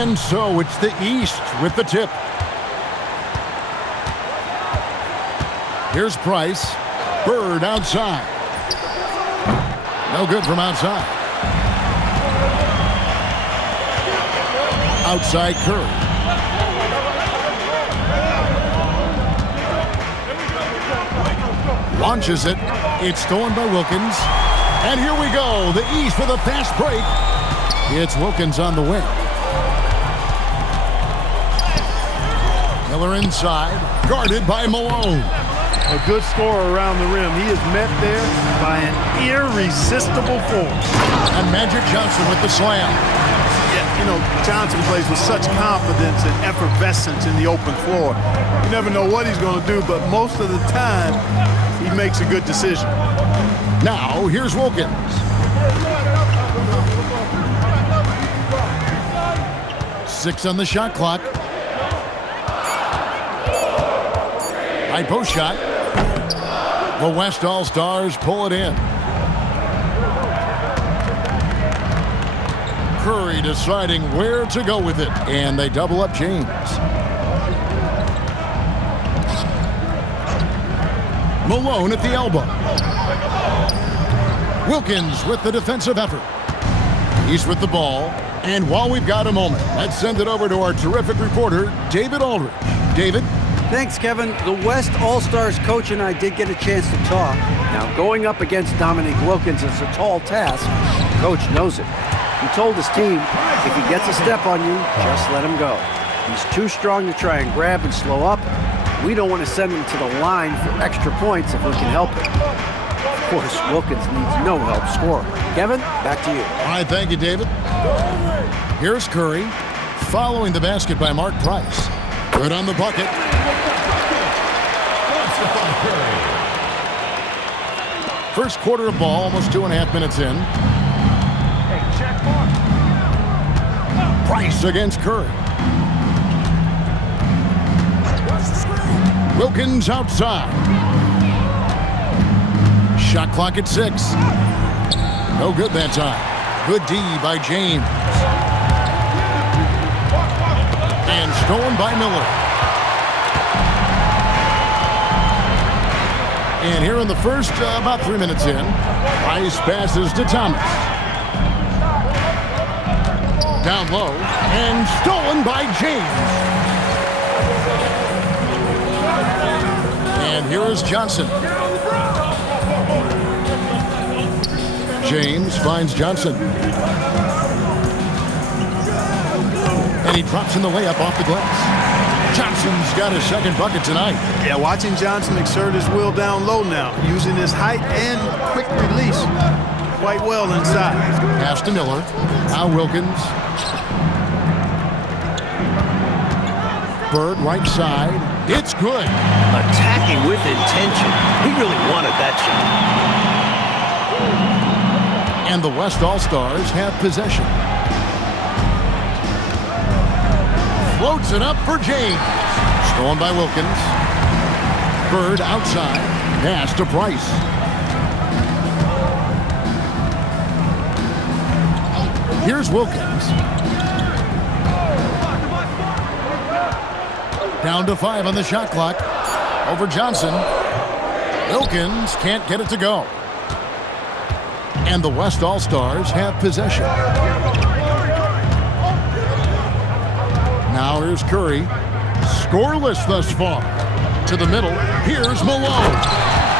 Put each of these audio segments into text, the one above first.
And so it's the East with the tip. Here's Price. Bird outside. No good from outside. Outside Curry. Launches it. It's stolen by Wilkins. And here we go. The East with a fast break. It's Wilkins on the wing. Miller inside. Guarded by Malone. A good scorer around the rim. He is met there by an irresistible force. And Magic Johnson with the slam. Yeah, you know, Johnson plays with such confidence and effervescence in the open floor. You never know what he's going to do, but most of the time, he makes a good decision. Now, here's Wilkins. Six on the shot clock. High post shot. The West All-Stars pull it in. Curry deciding where to go with it. And they double up James. Malone at the elbow. Wilkins with the defensive effort. He's with the ball. And while we've got a moment, let's send it over to our terrific reporter, David Aldridge. David? Thanks, Kevin. The West All-Stars coach and I did get a chance to talk. Now, going up against Dominique Wilkins is a tall task. The coach knows it. He told his team, if he gets a step on you, just let him go. He's too strong to try and grab and slow up. We don't want to send him to the line for extra points if we can help it. Of course, Wilkins needs no help scoring. Kevin, back to you. All right, thank you, David. Here's Curry, following the basket by Mark Price. Good on the bucket. First quarter of ball, almost 2.5 minutes in. Price against Curry. Wilkins outside. Shot clock at 6. No good that time. Good D by James. And stolen by Miller. And here in the first, about 3 minutes in, Price passes to Thomas. Down low, and stolen by James. And here is Johnson. James finds Johnson. And he drops in the layup off the glass. Johnson's got his second bucket tonight. Yeah, watching Johnson exert his will down low now, using his height and quick release quite well inside. Pass to Miller. Now Wilkins. Bird right side. It's good. Attacking with intention. He really wanted that shot. And the West All-Stars have possession. Floats it up for James. Stolen by Wilkins. Bird outside. Pass to Price. Here's Wilkins. Down to 5 on the shot clock. Over Johnson. Wilkins can't get it to go. And the West All-Stars have possession. Now here's Curry. Scoreless thus far. To the middle. Here's Malone.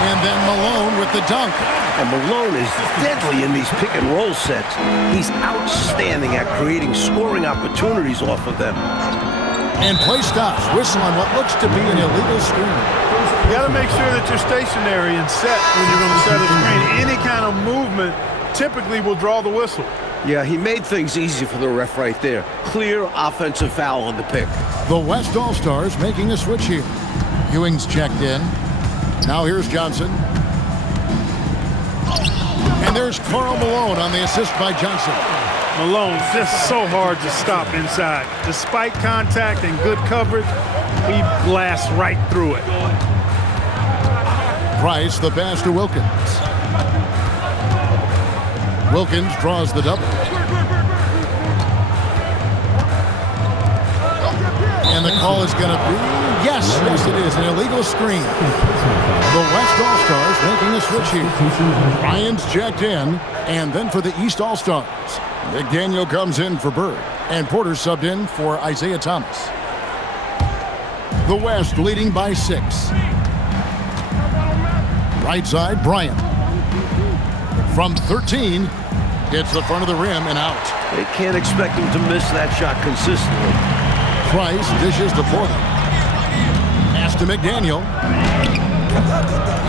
And then Malone with the dunk. And Malone is deadly in these pick and roll sets. He's outstanding at creating scoring opportunities off of them. And play stops. Whistle on what looks to be an illegal screen. You got to make sure that you're stationary and set when you're going to set a screen. Any kind of movement typically will draw the whistle. Yeah, he made things easy for the ref right there. Clear offensive foul on the pick. The West All-Stars making a switch here. Ewing's checked in. Now here's Johnson. And there's Karl Malone on the assist by Johnson. Malone's just so hard to stop inside. Despite contact and good coverage, he blasts right through it. Price the pass to Wilkins. Wilkins draws the double. And the call is going to be, yes, it is, an illegal screen. The West All-Stars making a switch here. Ryan's checked in, and then for the East All-Stars, McDaniel comes in for Bird, and Porter subbed in for Isaiah Thomas. The West leading by 6. Right side, Bryant. From 13, hits the front of the rim and out. They can't expect him to miss that shot consistently. Price dishes to Porter. Pass to McDaniel.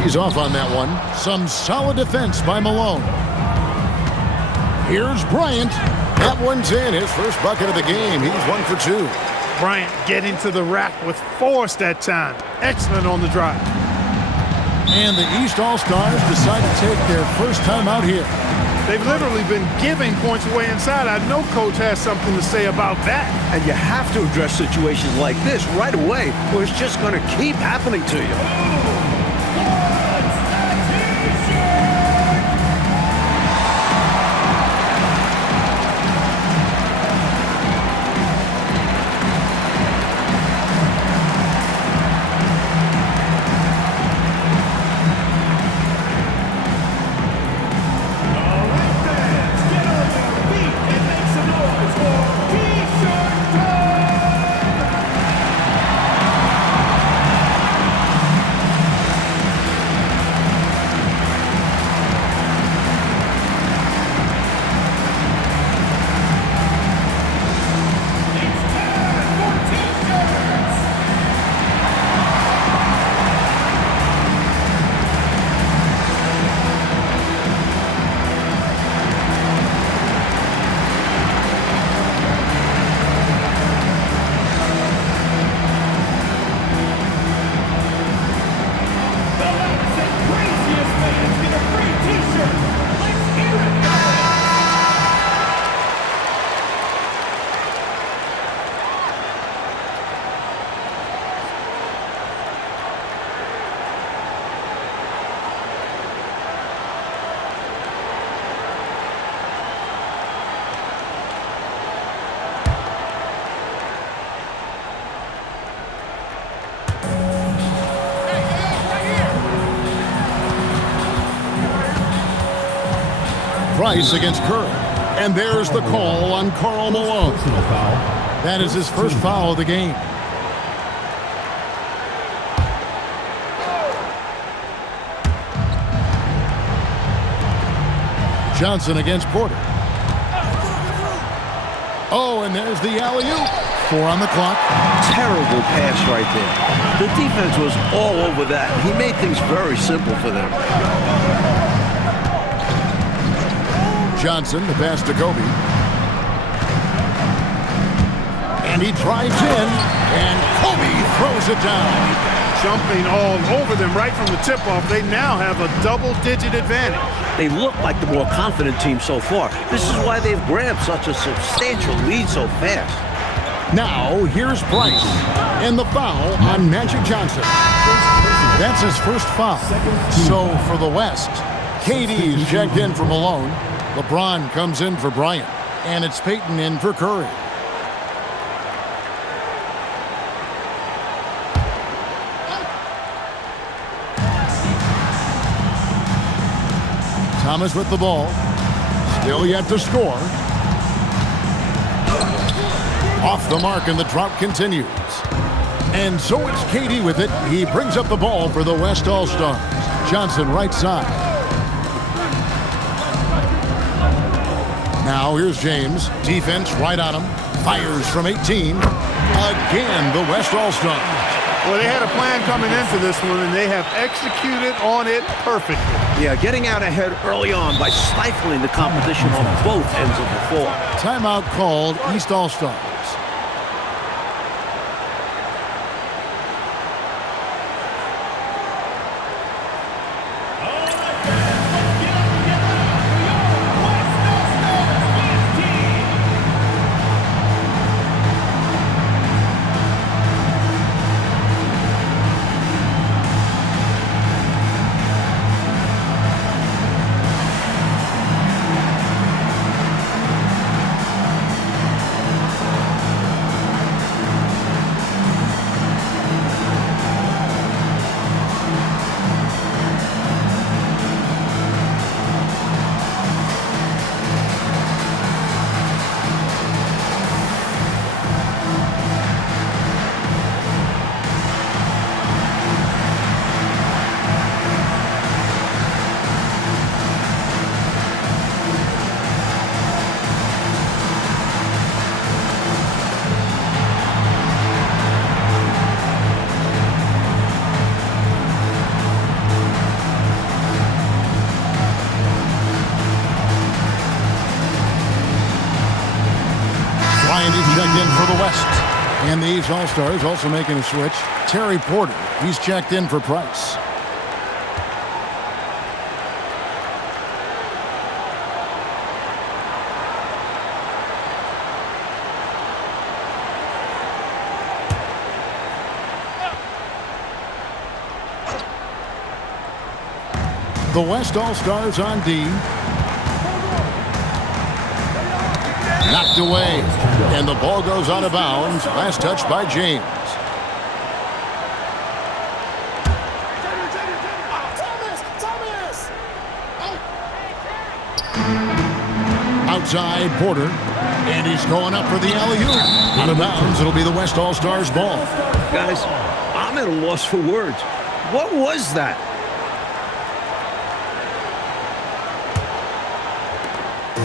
He's off on that one. Some solid defense by Malone. Here's Bryant. That one's in. His first bucket of the game. He's 1 for 2. Bryant getting to the rack with force that time. Excellent on the drive. And the East All-Stars decide to take their first time out here. They've literally been giving points away inside. I know Coach has something to say about that. And you have to address situations like this right away, or it's just going to keep happening to you. Price against Curry. And there's the call on Karl Malone. That is his first foul of the game. Johnson against Porter. Oh, and there's the alley-oop. 4 on the clock. Terrible pass right there. The defense was all over that. He made things very simple for them. Johnson, the pass to Kobe. And he drives in, and Kobe throws it down. Jumping all over them right from the tip-off. They now have a double-digit advantage. They look like the more confident team so far. This is why they've grabbed such a substantial lead so fast. Now, here's Price. And the foul on Magic Johnson. That's his first foul. So, for the West, KD's checked in for Malone. LeBron comes in for Bryant. And it's Payton in for Curry. Thomas with the ball. Still yet to score. Off the mark, and the drought continues. And so it's KD with it. He brings up the ball for the West All-Stars. Johnson right side. Now here's James. Defense right on him. Fires from 18. Again, the West All-Stars. Well, they had a plan coming into this one, and they have executed on it perfectly. Yeah, getting out ahead early on by stifling the competition on both ends of the floor. Timeout called, East All-Stars. And these All-Stars also making a switch. Terry Porter, he's checked in for Price. The West All-Stars on D. Knocked away. And the ball goes out of bounds. Last touch by James. Outside Porter. And he's going up for the alley-oop. Out of bounds. It'll be the West All-Stars ball. Guys, I'm at a loss for words. What was that?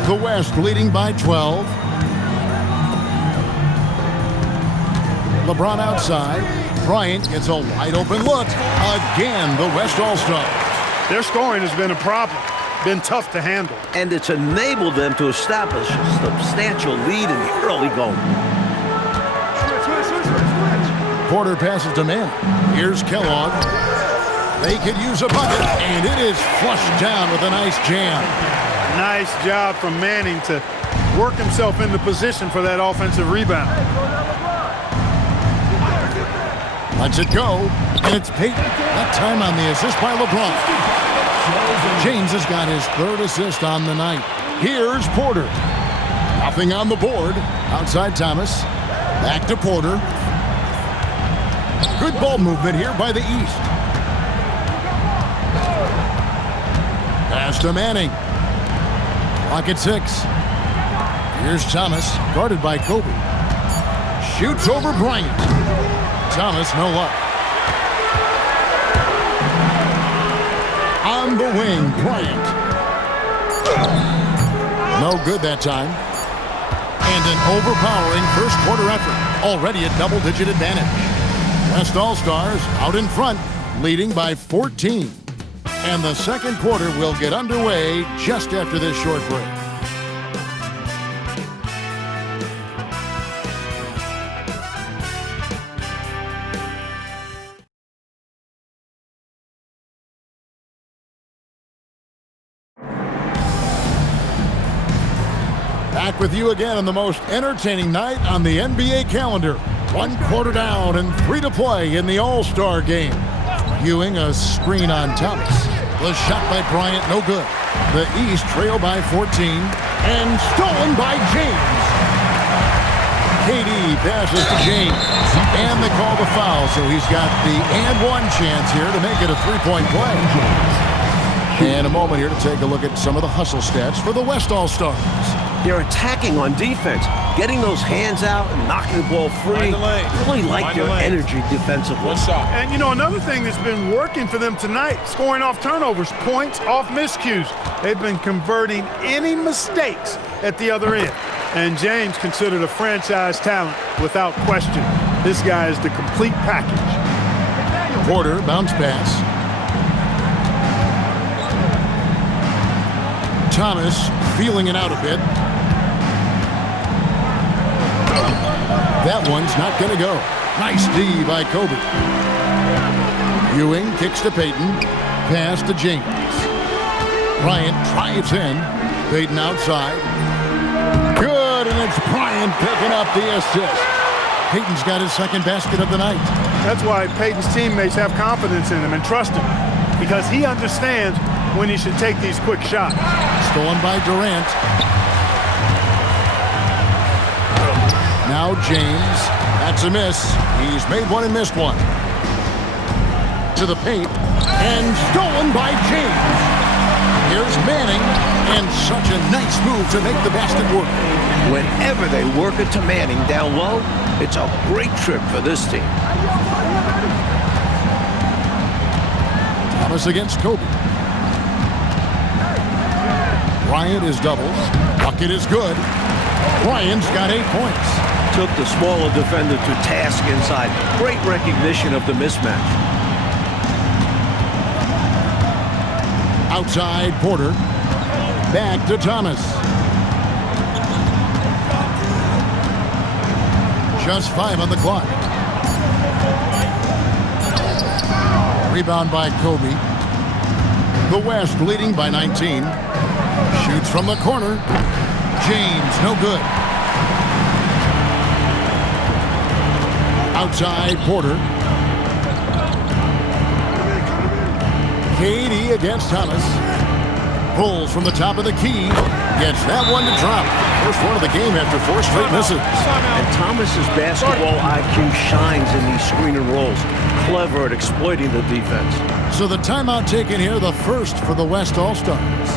The West leading by 12. LeBron outside. Bryant gets a wide-open look. Again, the West All-Stars. Their scoring has been a problem. Been tough to handle. And it's enabled them to establish a substantial lead in the early going. Porter passes to Manning. Here's Kellogg. They could use a bucket, and it is flushed down with a nice jam. Nice job from Manning to work himself into position for that offensive rebound. Lets it go, and it's Payton. That time on the assist by LeBron. James has got his third assist on the night. Here's Porter. Nothing on the board. Outside Thomas. Back to Porter. Good ball movement here by the East. Pass to Manning. Clock at 6. Here's Thomas, guarded by Kobe. Shoots over Bryant. Thomas, no luck. On the wing, Bryant. No good that time. And an overpowering first quarter effort. Already a double-digit advantage. West All-Stars out in front, leading by 14. And the second quarter will get underway just after this short break. Back with you again on the most entertaining night on the NBA calendar. 1 quarter down and 3 to play in the All-Star game. Ewing a screen on Thomas. The shot by Bryant, no good. The East trail by 14 and stolen by James. KD passes to James. And they call the foul, so he's got the and one chance here to make it a three-point play. And a moment here to take a look at some of the hustle stats for the West All-Stars. They're attacking on defense, getting those hands out and knocking the ball free. Really like their energy defensively. And, you know, another thing that's been working for them tonight, scoring off turnovers, points off miscues. They've been converting any mistakes at the other end. And James considered a franchise talent without question. This guy is the complete package. Porter, bounce pass. Thomas feeling it out a bit. That one's not going to go. Nice D by Kobe. Ewing kicks to Payton. Pass to James. Bryant drives in. Payton outside. Good, and it's Bryant picking up the assist. Payton's got his second basket of the night. That's why Payton's teammates have confidence in him and trust him, because he understands when he should take these quick shots. Stolen by Durant. Now James. That's a miss. He's made one and missed one. To the paint. And stolen by James. Here's Manning. And such a nice move to make the basket work. Whenever they work it to Manning down low, it's a great trip for this team. Thomas against Kobe. Bryant is doubled. Bucket is good. Bryant's got 8 points. Took the smaller defender to task inside. Great recognition of the mismatch. Outside Porter. Back to Thomas. Just 5 on the clock. Rebound by Kobe. The West leading by 19. Shoots from the corner. James, no good. Outside, Porter. KD against Thomas. Pulls from the top of the key. Gets that one to drop. First one of the game after 4 straight misses. And Thomas's basketball IQ shines in these screen and rolls. Clever at exploiting the defense. So the timeout taken here, the first for the West All-Stars.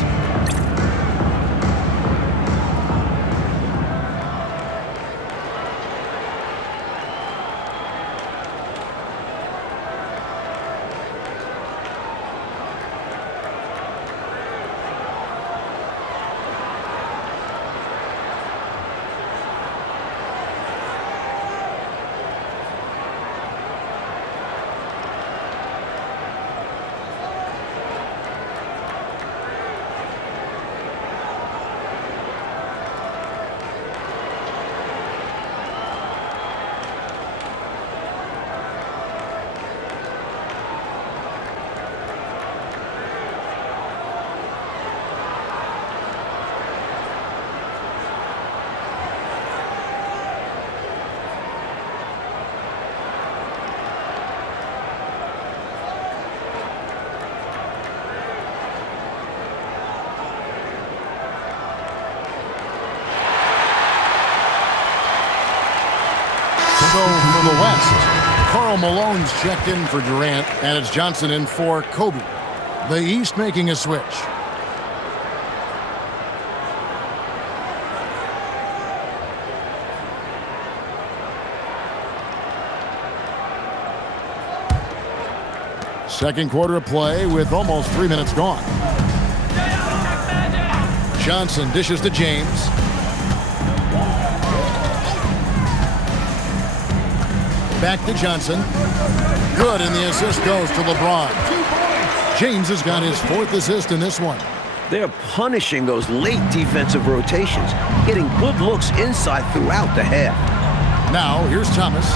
So for the West, Karl Malone's checked in for Durant, and it's Johnson in for Kobe. The East making a switch. Second quarter of play with almost 3 minutes gone. Johnson dishes to James. Back to Johnson. Good, and the assist goes to LeBron. James has got his 4th assist in this one. They're punishing those late defensive rotations, getting good looks inside throughout the half. Now, here's Thomas.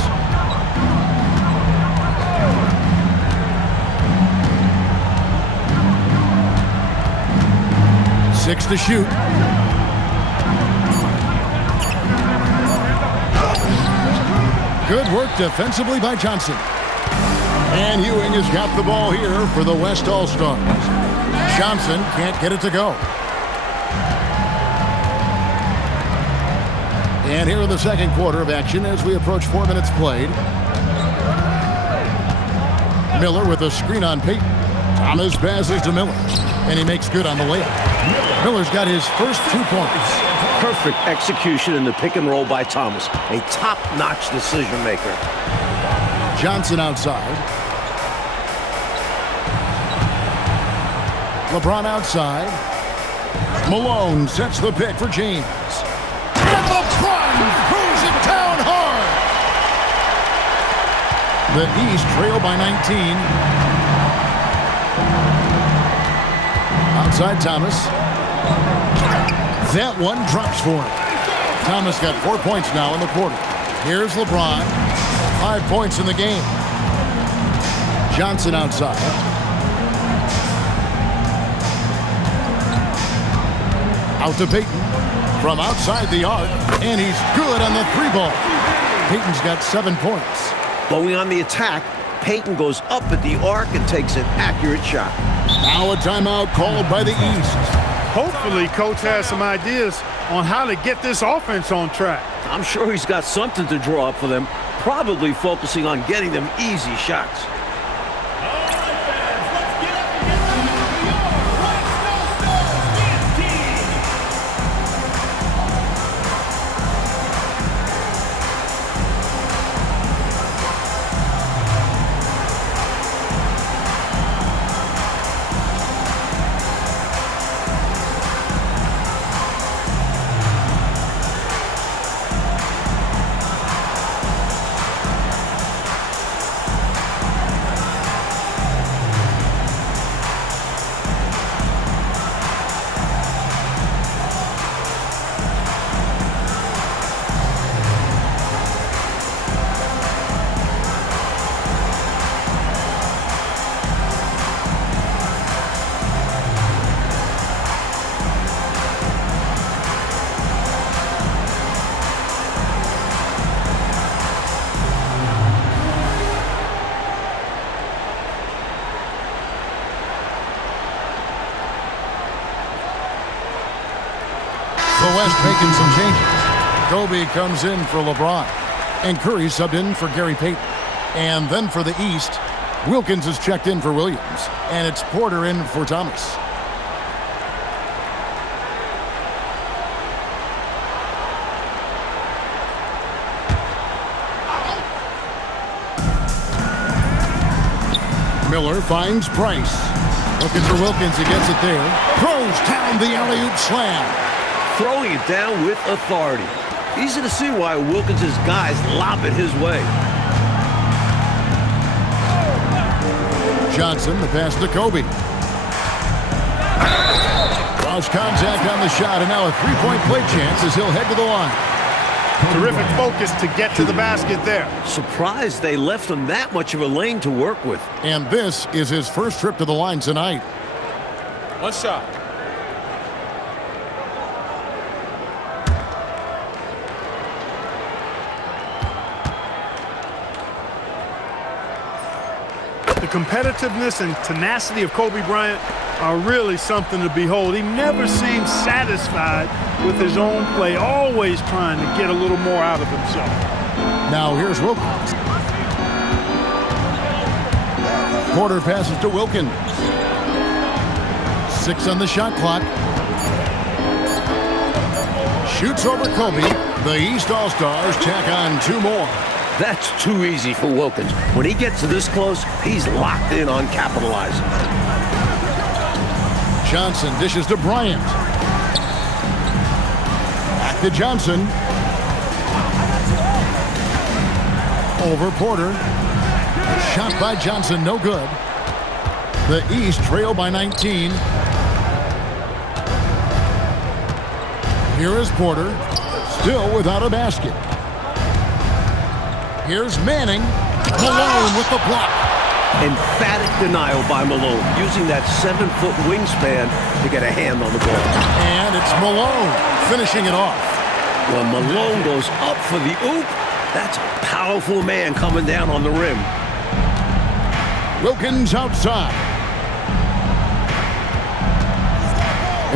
Six to shoot. Good work defensively by Johnson. And Ewing has got the ball here for the West All-Stars. Johnson can't get it to go. And here in the second quarter of action as we approach 4 minutes played. Miller with a screen on Payton. Thomas passes to Miller, and he makes good on the layup. Miller's got his first 2 points. Perfect execution in the pick and roll by Thomas. A top-notch decision maker. Johnson outside. LeBron outside. Malone sets the pick for James. And LeBron throws it down hard. The East trail by 19. Outside Thomas. That one drops for him. Thomas got 4 points now in the quarter. Here's LeBron. 5 points in the game. Johnson outside. Out to Payton. From outside the arc. And he's good on the 3-ball. Payton's got 7 points. Going on the attack, Payton goes up at the arc and takes an accurate shot. Now a timeout called by the East. Hopefully, Coach has some ideas on how to get this offense on track. I'm sure he's got something to draw up for them, probably focusing on getting them easy shots. West making some changes. Kobe comes in for LeBron. And Curry subbed in for Gary Payton. And then for the East, Wilkins is checked in for Williams. And it's Porter in for Thomas. Miller finds Price. Looking for Wilkins, he gets it there. Throws down the alley-oop slam. Throwing it down with authority. Easy to see why Wilkins' guys lob it his way. Johnson, the pass to Kobe. Lost contact on the shot, and now a three-point play chance as he'll head to the line. Terrific focus to get to the basket there. Surprised they left him that much of a lane to work with. And this is his first trip to the line tonight. One shot. The competitiveness and tenacity of Kobe Bryant are really something to behold. He never seems satisfied with his own play, always trying to get a little more out of himself. Now here's Wilkins. Porter passes to Wilkins. 6 on the shot clock. Shoots over Kobe. The East All-Stars tack on 2 more. That's too easy for Wilkins. When he gets this close, he's locked in on capitalizing. Johnson dishes to Bryant. Back to Johnson. Over Porter. Shot by Johnson, no good. The East trail by 19. Here is Porter, still without a basket. Here's Manning. Malone with the block. Emphatic denial by Malone, using that 7-foot wingspan to get a hand on the ball. And it's Malone finishing it off. When Malone goes up for the oop, that's a powerful man coming down on the rim. Wilkins outside.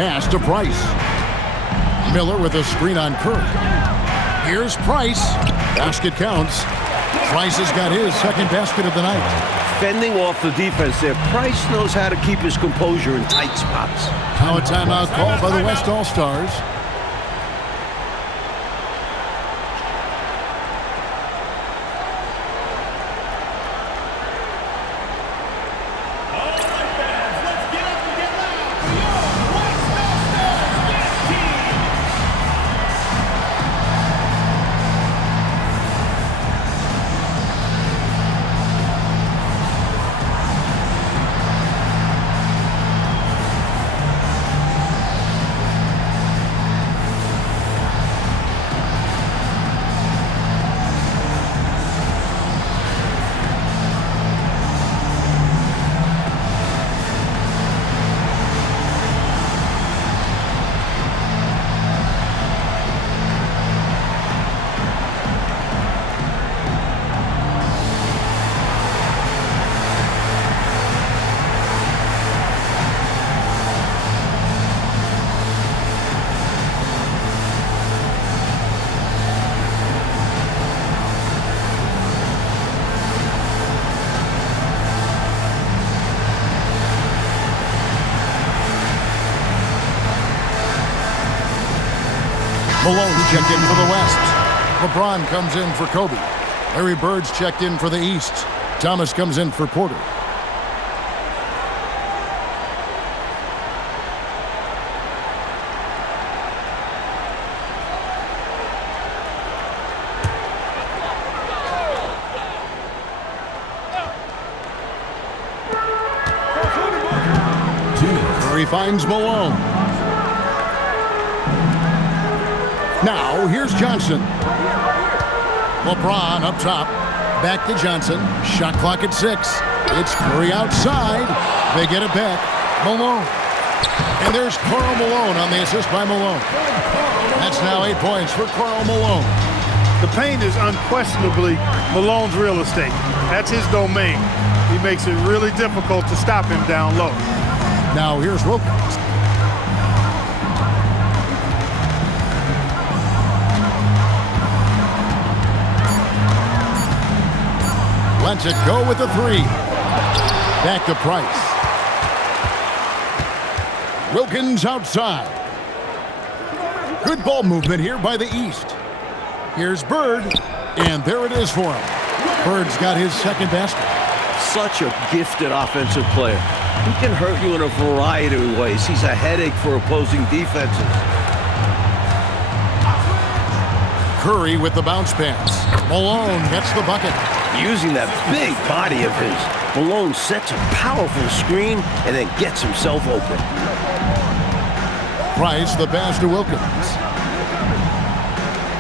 Pass to Price. Miller with a screen on Curry. Here's Price. Basket counts. Price has got his second basket of the night. Fending off the defense there, Price knows how to keep his composure in tight spots. Now a timeout called by the West All-Stars. Malone checked in for the West. LeBron comes in for Kobe. Larry Bird's checked in for the East. Thomas comes in for Porter. Curry finds Malone. Now, here's Johnson. LeBron up top. Back to Johnson. Shot clock at 6. It's Curry outside. They get it back. Malone. And there's Karl Malone on the assist by Malone. That's now 8 points for Karl Malone. The paint is unquestionably Malone's real estate. That's his domain. He makes it really difficult to stop him down low. Now, here's Wilkins. Lets it go with the three. Back to Price. Wilkins outside. Good ball movement here by the East. Here's Bird, and there it is for him. Bird's got his second basket. Such a gifted offensive player. He can hurt you in a variety of ways. He's a headache for opposing defenses. Curry with the bounce pass. Malone gets the bucket. Using that big body of his, Malone sets a powerful screen and then gets himself open. Price the pass to Wilkins.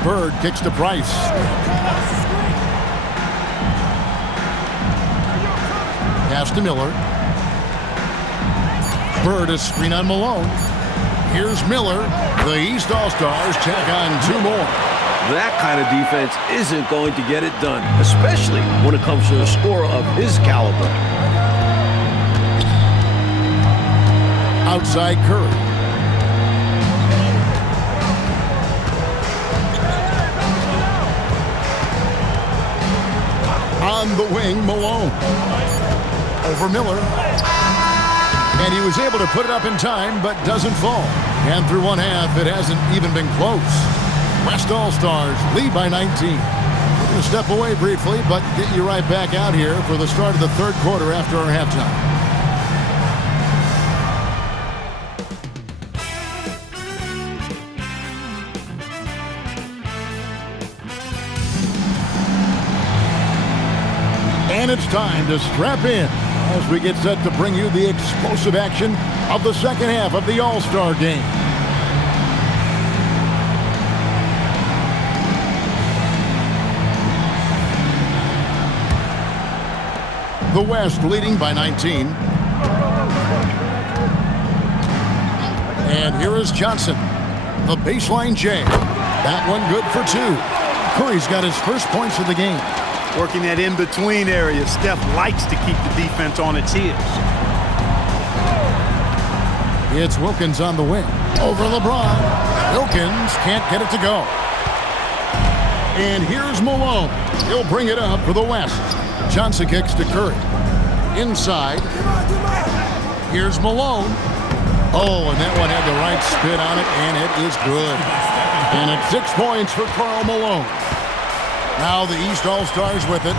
Bird kicks to Price. Pass to Miller. Bird a screen on Malone. Here's Miller. The East All-Stars check on two more. That kind of defense isn't going to get it done, especially when it comes to a scorer of his caliber. Outside Curry. On the wing, Malone. Over Miller. And he was able to put it up in time, but doesn't fall. And through one half, it hasn't even been close. West All-Stars lead by 19. We're going to step away briefly, but get you right back out here for the start of the third quarter after our halftime. And it's time to strap in as we get set to bring you the explosive action of the second half of the All-Star game. The West leading by 19. And here is Johnson. The baseline J. That one good for two. Curry's got his first points of the game. Working that in-between area. Steph likes to keep the defense on its heels. It's Wilkins on the wing. Over LeBron. Wilkins can't get it to go. And here's Malone. He'll bring it up for the West. Johnson kicks to Curry. Inside. Here's Malone. Oh, and that one had the right spin on it, and it is good. And it's 6 points for Karl Malone. Now the East All-Stars with it.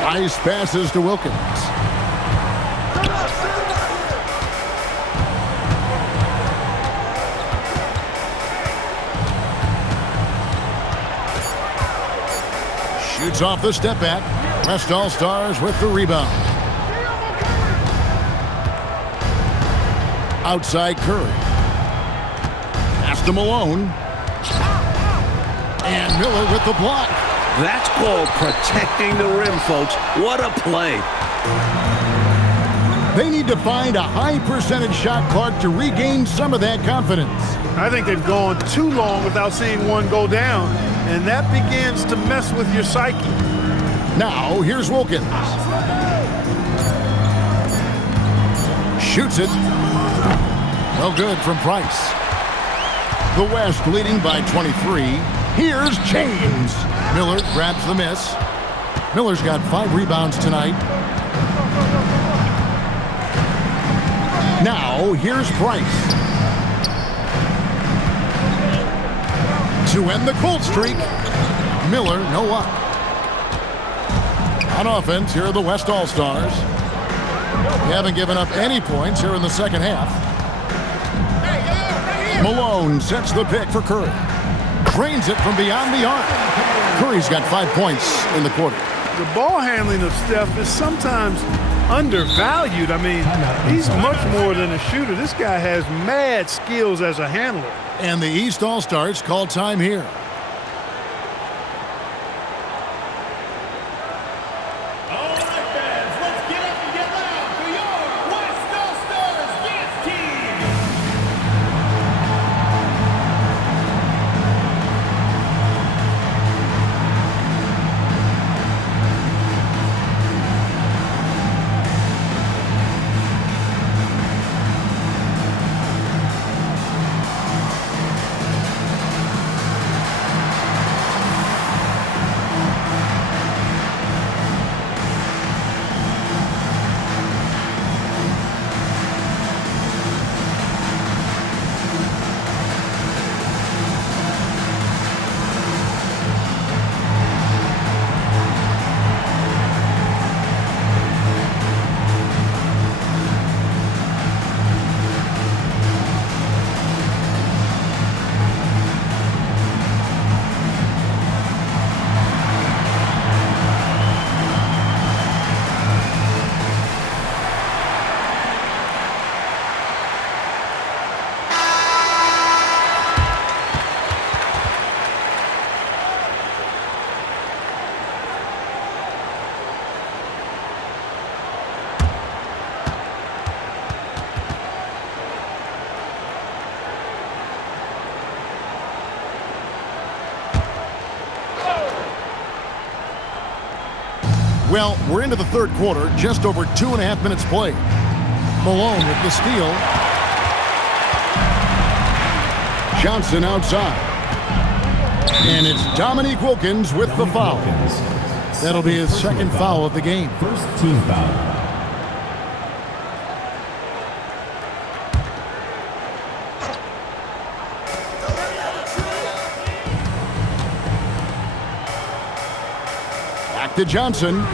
Nice passes to Wilkins. Shoots off the step back. West All-Stars with the rebound. Outside Curry. Pass to Malone. And Miller with the block. That's called protecting the rim, folks. What a play. They need to find a high percentage shot clock to regain some of that confidence. I think they've gone too long without seeing one go down, and that begins to mess with your psyche. Now, here's Wilkins. Shoots it. No good from Price. The West leading by 23. Here's James. Miller grabs the miss. Miller's got 5 rebounds tonight. Now, here's Price. To end the cold streak, Miller no luck. On offense, here are the West All-Stars. They haven't given up any points here in the second half. Malone sets the pick for Curry. Drains it from beyond the arc. Curry's got 5 points in the quarter. The ball handling of Steph is sometimes undervalued. I mean, he's much more than a shooter. This guy has mad skills as a handler. And the East All-Stars call time here. Well, we're into the third quarter, just over 2.5 minutes played. Malone with the steal. Johnson outside. And it's Dominique Wilkins with the foul. That'll be his second foul of the game. First team foul. Back to Johnson.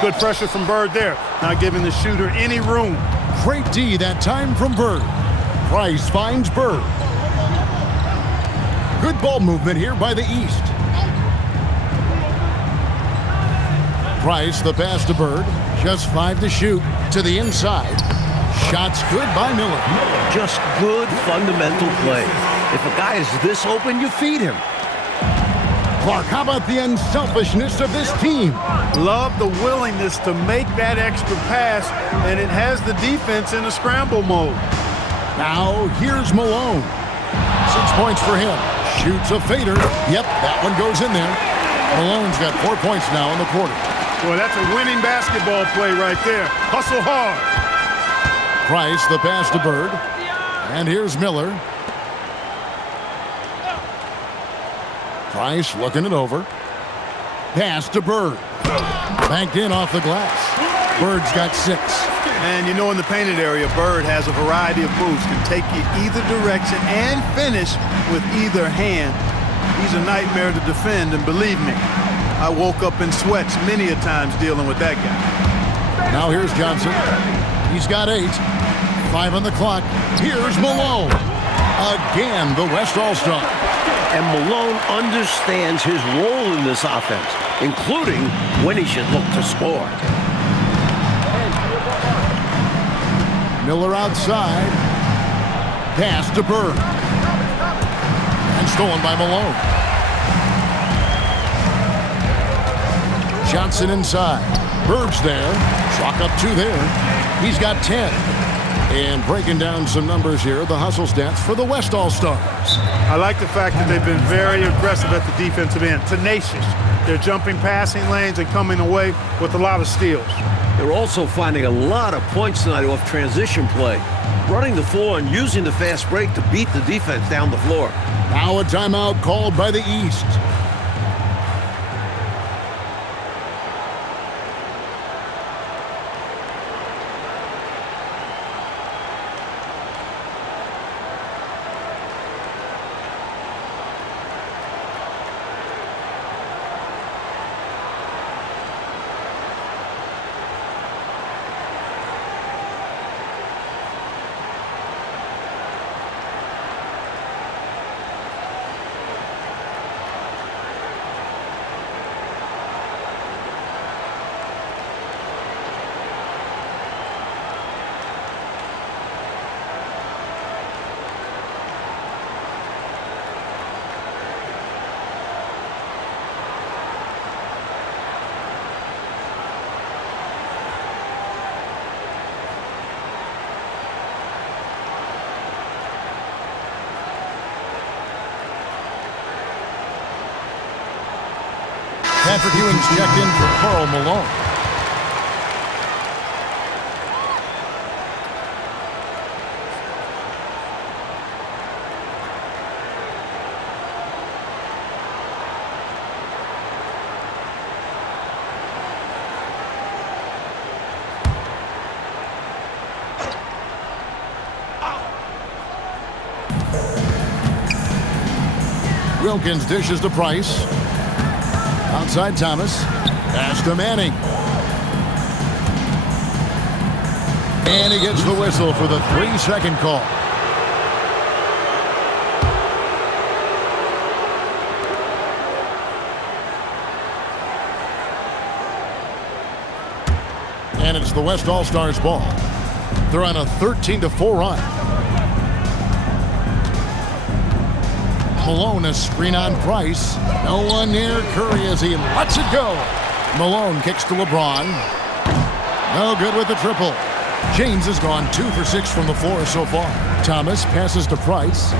Good pressure from Bird there. Not giving the shooter any room. Great D that time from Bird. Price finds Bird. Good ball movement here by the East. Price, the pass to Bird. Just 5 to shoot. To the inside. Shots good by Miller. Just good fundamental play. If a guy is this open, you feed him. Clark, how about the unselfishness of this team? Love the willingness to make that extra pass, and it has the defense in a scramble mode. Now, here's Malone. 6 points for him. Shoots a fader. Yep, that one goes in there. Malone's got 4 points now in the quarter. Boy, that's a winning basketball play right there. Hustle hard. Price, the pass to Bird. And here's Miller. Price looking it over. Pass to Bird. Banked in off the glass. Bird's got 6. And you know, in the painted area, Bird has a variety of moves. Can take you either direction and finish with either hand. He's a nightmare to defend, and believe me, I woke up in sweats many a times dealing with that guy. Now here's Johnson. He's got 8. 5 on the clock. Here's Malone. Again, the West All-Star. And Malone understands his role in this offense, including when he should look to score. Miller outside. Pass to Bird. And stolen by Malone. Johnson inside. Bird's there. Chalk up 2 there. He's got 10. And breaking down some numbers here, the hustle stats for the West All-Stars. I like the fact that they've been very aggressive at the defensive end. Tenacious. They're jumping passing lanes and coming away with a lot of steals. They're also finding a lot of points tonight off transition play, running the floor and using the fast break to beat the defense down the floor. Now a timeout called by the East. Patrick Ewing's checked in for Karl Malone. Wilkins dishes to Price. Outside Thomas. Pass to Manning. And he gets the whistle for the 3-second call. And it's the West All-Stars ball. They're on a 13-4 run. Malone, a screen on Price. No one near Curry as he lets it go. Malone kicks to LeBron. No good with the triple. James has gone 2 for 6 from the floor so far. Thomas passes to Price.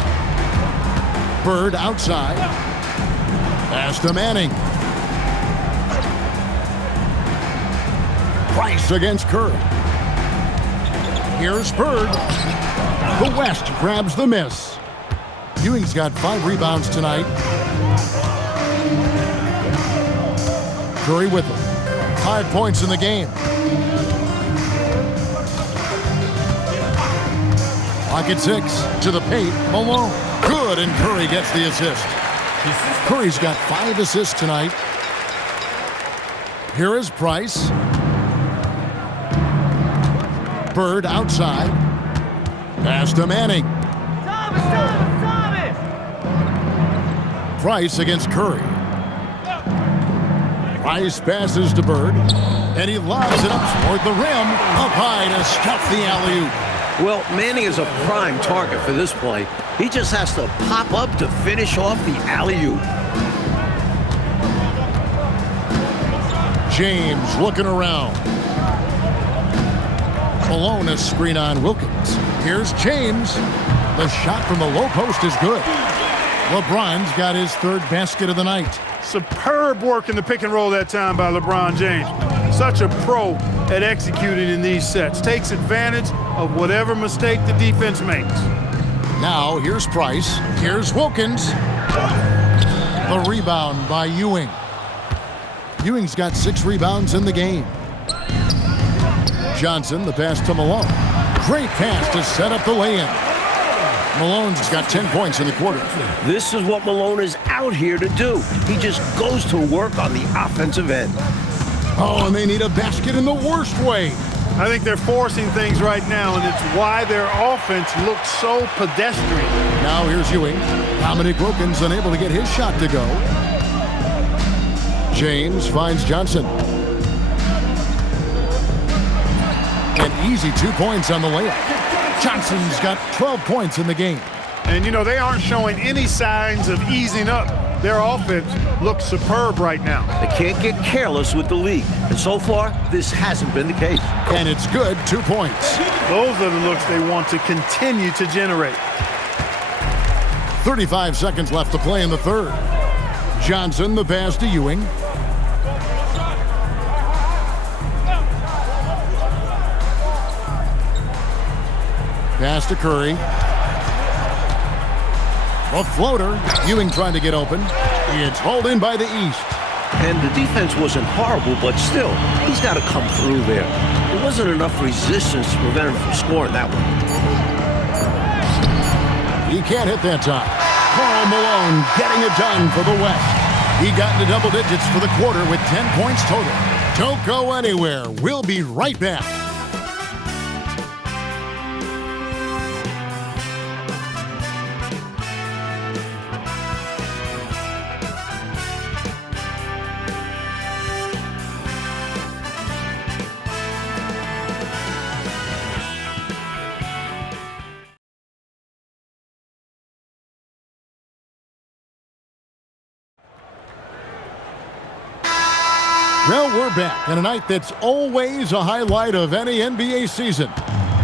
Bird outside. Pass to Manning. Price against Curry. Here's Bird. The West grabs the miss. Ewing's got 5 rebounds tonight. Curry with him. 5 points in the game. Pocket 6 to the paint. Malone. Good, and Curry gets the assist. Curry's got 5 assists tonight. Here is Price. Bird outside. Pass to Manning. Price against Curry. Price passes to Bird, and he lobs it up toward the rim. Up high to stuff the alley-oop. Well, Manning is a prime target for this play. He just has to pop up to finish off the alley-oop. James looking around. Malone a screen on Wilkins. Here's James. The shot from the low post is good. LeBron's got his 3rd basket of the night. Superb work in the pick and roll that time by LeBron James. Such a pro at executing in these sets. Takes advantage of whatever mistake the defense makes. Now here's Price. Here's Wilkins. The rebound by Ewing. Ewing's got 6 rebounds in the game. Johnson, the pass to Malone. Great pass to set up the lay-in. Malone's got 10 points in the quarter. This is what Malone is out here to do. He just goes to work on the offensive end. Oh, and they need a basket in the worst way. I think they're forcing things right now, and it's why their offense looks so pedestrian. Now here's Ewing. Dominic Wilkins unable to get his shot to go. James finds Johnson. An easy 2 points on the layup. Johnson's got 12 points in the game. And, you know, they aren't showing any signs of easing up. Their offense looks superb right now. They can't get careless with the lead. And so far, this hasn't been the case. And it's good, 2 points. Those are the looks they want to continue to generate. 35 seconds left to play in the 3rd. Johnson, the pass to Ewing. Pass to Curry. A floater. Ewing trying to get open. It's hauled in by the East. And the defense wasn't horrible, but still, he's got to come through there. There wasn't enough resistance to prevent him from scoring that one. He can't hit that time. Karl Malone getting it done for the West. He got into double digits for the quarter with 10 points total. Don't go anywhere. We'll be right back. Well, we're back on a night that's always a highlight of any NBA season.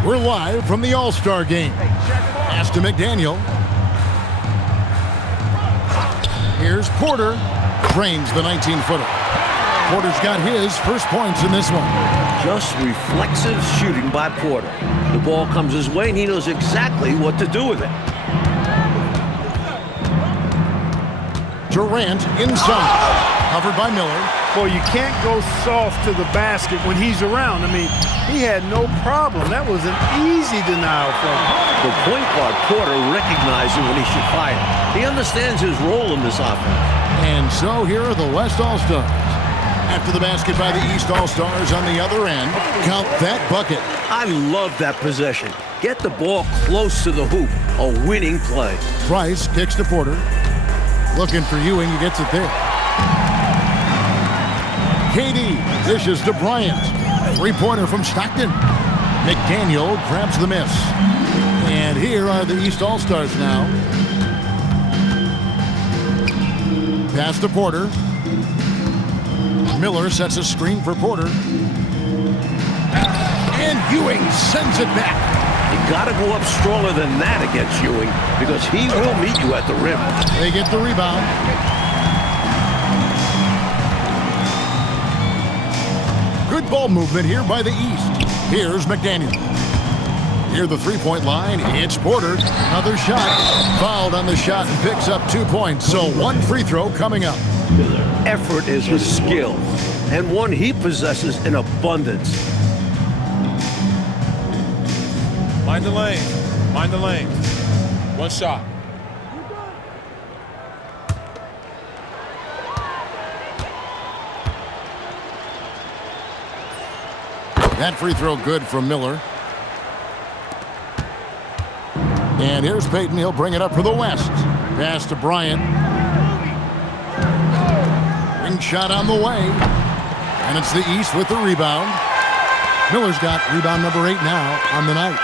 We're live from the All-Star Game. Pass to McDaniel. Here's Porter. Drains the 19-footer. Porter's got his first points in this one. Just reflexive shooting by Porter. The ball comes his way, and he knows exactly what to do with it. Durant inside. Covered by Miller. Boy, you can't go soft to the basket when he's around. I mean, he had no problem. That was an easy denial for him. The point guard, Porter, recognizing when he should fire. He understands his role in this offense. And so here are the West All-Stars. After the basket by the East All-Stars on the other end. Count that bucket. I love that possession. Get the ball close to the hoop. A winning play. Price kicks to Porter. Looking for Ewing. He gets it there. KD dishes to Bryant. Three-pointer from Stockton. McDaniel grabs the miss. And here are the East All-Stars now. Pass to Porter. Miller sets a screen for Porter. And Ewing sends it back. You got to go up stronger than that against Ewing because he will meet you at the rim. They get the rebound. Good ball movement here by the East. Here's McDaniel. Near the three-point line, it's Porter. Another shot. Fouled on the shot and picks up 2 points. So one free throw coming up. Effort is a skill, and one he possesses in abundance. Mind the lane. Mind the lane. One shot. That free throw good from Miller. And here's Payton. He'll bring it up for the West. Pass to Bryant. Ring shot on the way. And it's the East with the rebound. Miller's got rebound number 8 now on the night.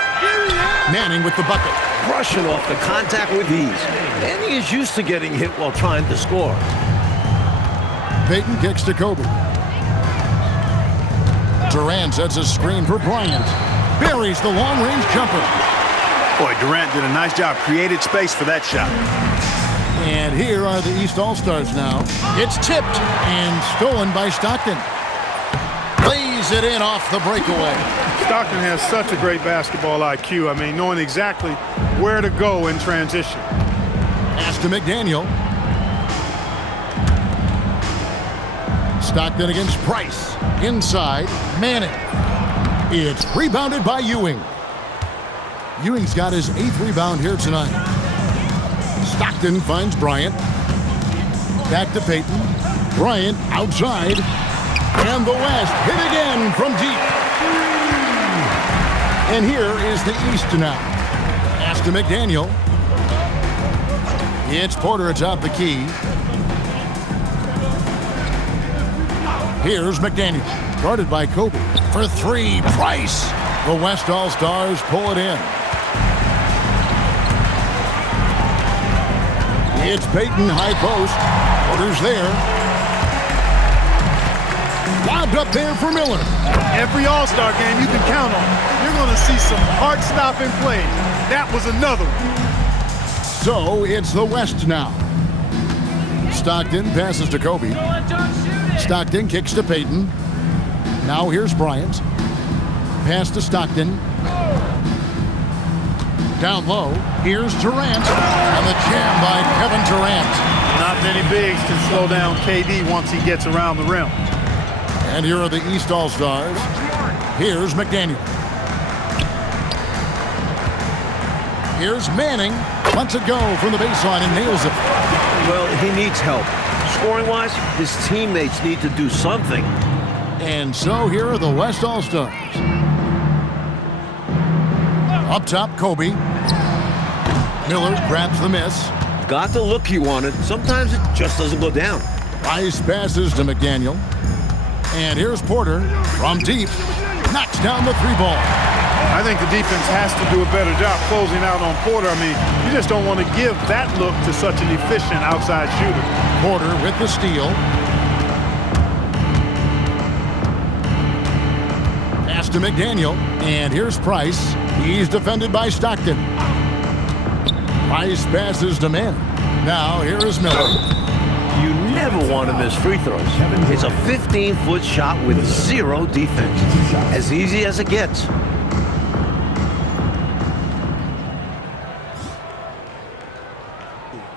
Manning with the bucket. Brushing off the contact with ease. And he is used to getting hit while trying to score. Payton kicks to Kobe. Durant sets a screen for Bryant. Buries the long-range jumper. Boy, Durant did a nice job. Created space for that shot. And here are the East All-Stars now. It's tipped and stolen by Stockton. Lays it in off the breakaway. Stockton has such a great basketball IQ. I mean, knowing exactly where to go in transition. Pass to McDaniel. Stockton against Price. Inside, Manning. It's rebounded by Ewing. Ewing's got his 8th rebound here tonight. Stockton finds Bryant. Back to Payton. Bryant outside. And the West hit again from deep. And here is the East now. Pass to McDaniel. It's Porter atop the key. Here's McDaniel. Guarded by Kobe. For 3, Price. The West All-Stars pull it in. It's Payton, high post. Porter's there. Lobbed up there for Miller. Every All-Star game you can count on. You're going to see some heart-stopping plays. That was another one. So it's the West now. Stockton passes to Kobe. Stockton kicks to Payton. Now here's Bryant. Pass to Stockton. Down low, here's Durant. And the jam by Kevin Durant. Not many bigs can slow down KD once he gets around the rim. And here are the East All-Stars. Here's McDaniel. Here's Manning. Lets it go from the baseline and nails it. Well, he needs help. Scoring-wise, his teammates need to do something. And so here are the West All-Stars. Up top, Kobe. Miller grabs the miss. Got the look he wanted. Sometimes it just doesn't go down. Rice passes to McDaniel. And here's Porter from deep. Knocks down the 3-ball. I think the defense has to do a better job closing out on Porter. I mean, you just don't want to give that look to such an efficient outside shooter. Porter with the steal. Pass to McDaniel. And here's Price. He's defended by Stockton. Price passes to Manning. Now here is Miller. You never want to miss free throws. It's a 15-foot shot with 0 defense. As easy as it gets.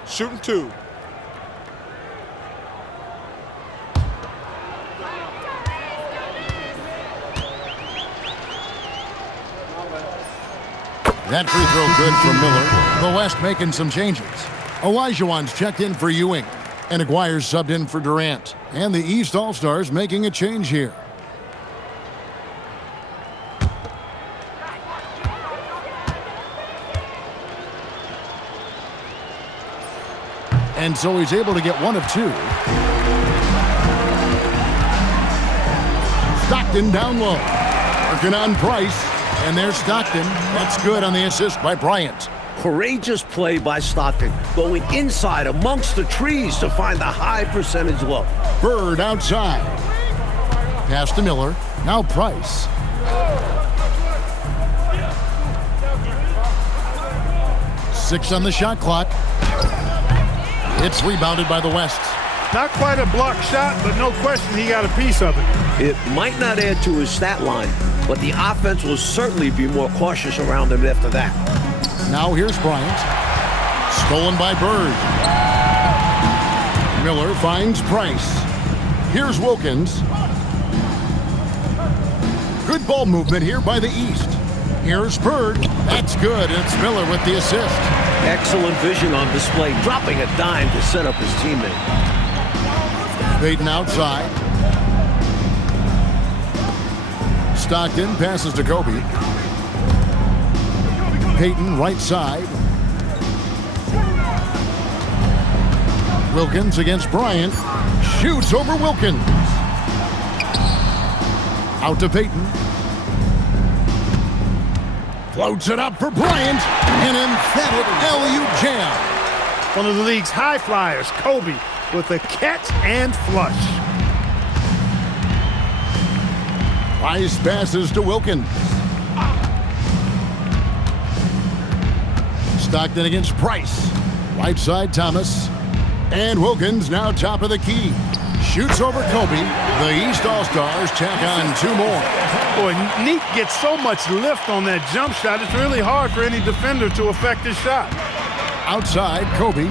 Shooting 2. That free throw good from Miller. The West making some changes. Olajuwon's checked in for Ewing. And Aguirre's subbed in for Durant. And the East All-Stars making a change here. And so he's able to get 1 of 2. Stockton down low. Working on Price. And there's Stockton. That's good on the assist by Bryant. Courageous play by Stockton, going inside amongst the trees to find the high percentage look. Bird outside. Pass to Miller. Now Price. Six on the shot clock. It's rebounded by the West. Not quite a block shot, but no question he got a piece of it. It might not add to his stat line, but the offense will certainly be more cautious around him after that. Now here's Bryant. Stolen by Bird. Miller finds Price. Here's Wilkins. Good ball movement here by the East. Here's Bird. That's good. It's Miller with the assist. Excellent vision on display, dropping a dime to set up his teammate. Payton outside. Stockton passes to Kobe. Payton right side. Wilkins against Bryant. Shoots over Wilkins. Out to Payton. Floats it up for Bryant. An emphatic alley-oop jam. One of the league's high flyers, Kobe, with a catch and flush. Price passes to Wilkins. Stockton against Price. Right side Thomas. And Wilkins now top of the key. Shoots over Kobe. The East All-Stars tack on 2 more. Boy, Neat gets so much lift on that jump shot, it's really hard for any defender to affect his shot. Outside, Kobe.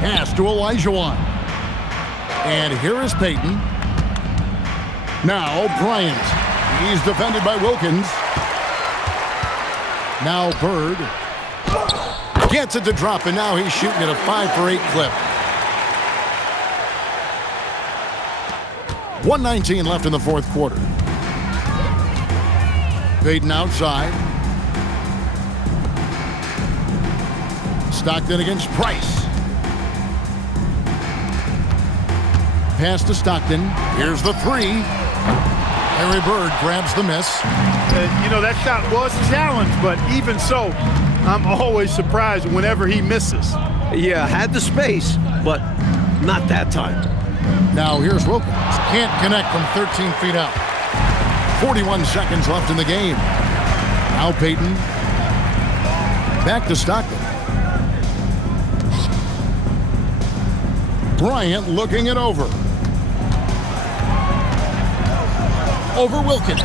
Pass to Olajuwon. And here is Payton. Now Bryant. He's defended by Wilkins. Now Bird. Gets it to drop, and now he's shooting at a 5 for 8 clip. 1:19 left in the fourth quarter. Payton outside. Stockton against Price. Pass to Stockton. Here's the 3. Larry Bird grabs the miss. You know, that shot was challenged, but even so, I'm always surprised whenever he misses. Yeah, had the space, but not that time. Now here's Wilkins. Can't connect from 13 feet out. 41 seconds left in the game. Now Payton. Back to Stockton. Bryant looking it over. Over Wilkins.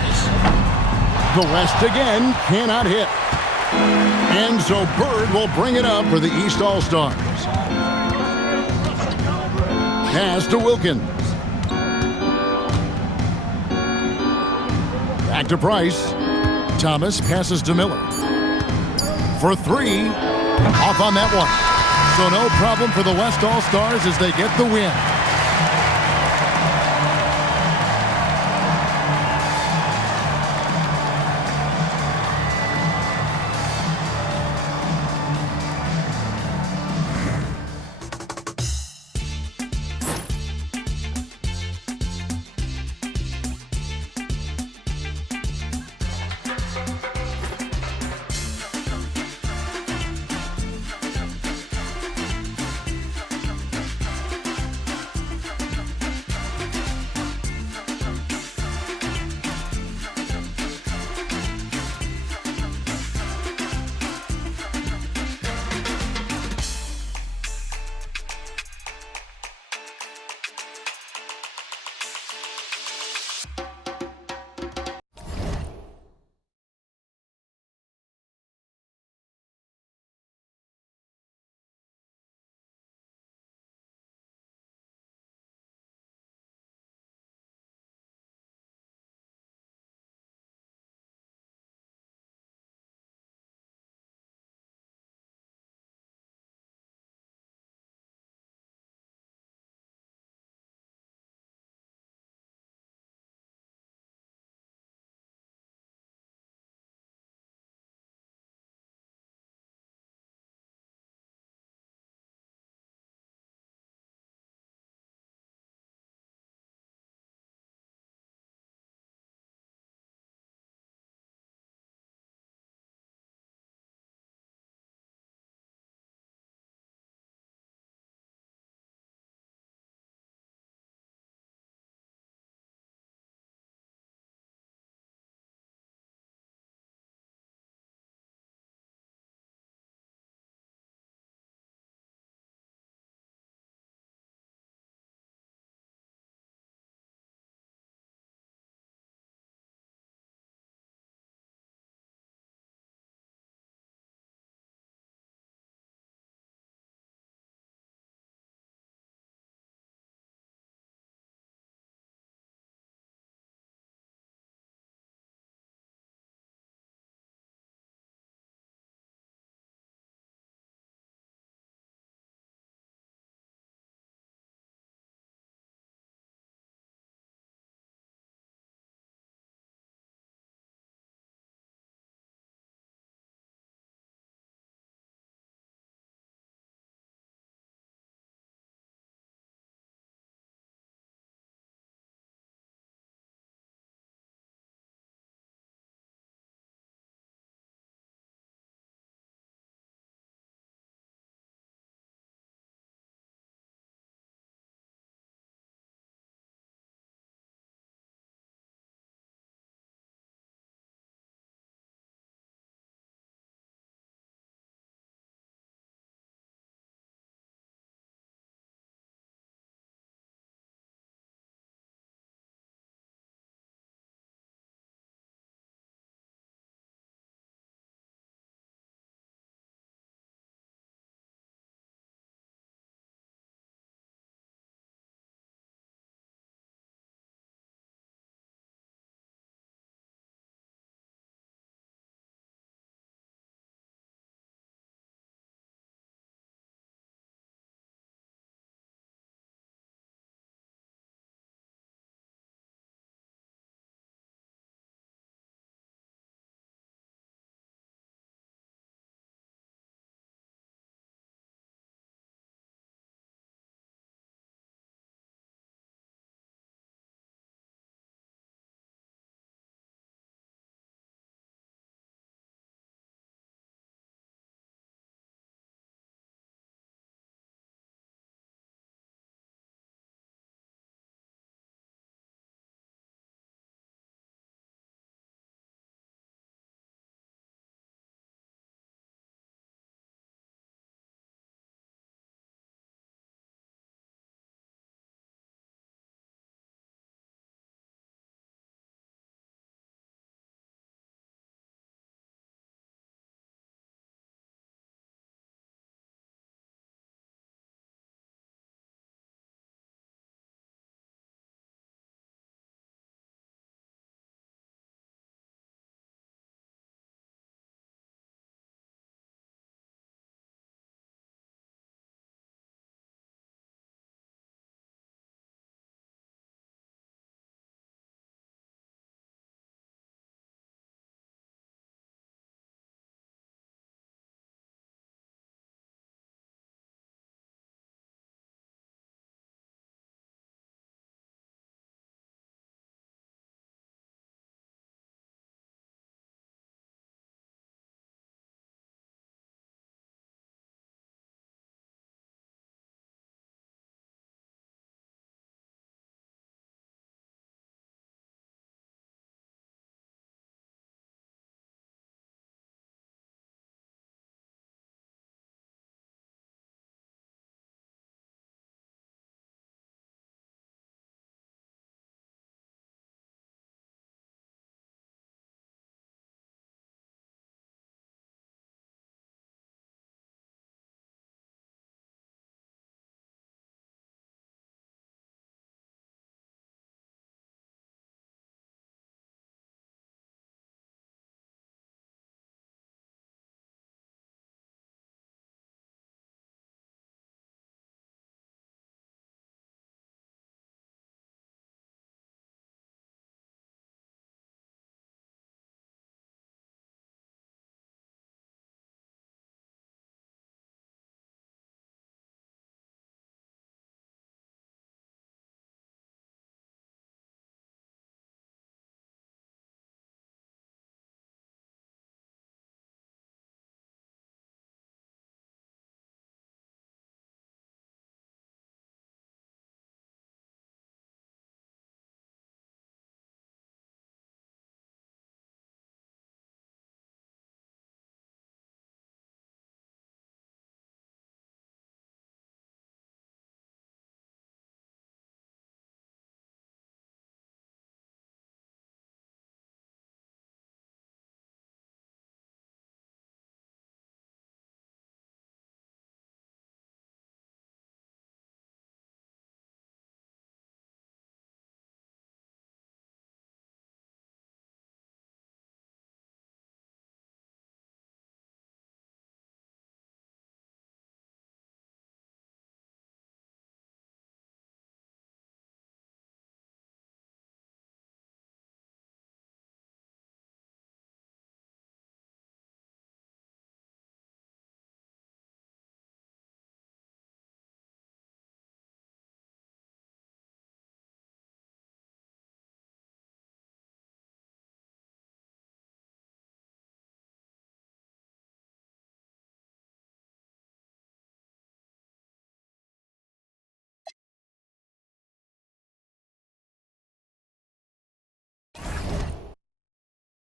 The West again cannot hit. And so Bird will bring it up for the East All-Stars. Pass to Wilkins. Back to Price. Thomas passes to Miller. For 3. Off on that one. So no problem for the West All-Stars as they get the win.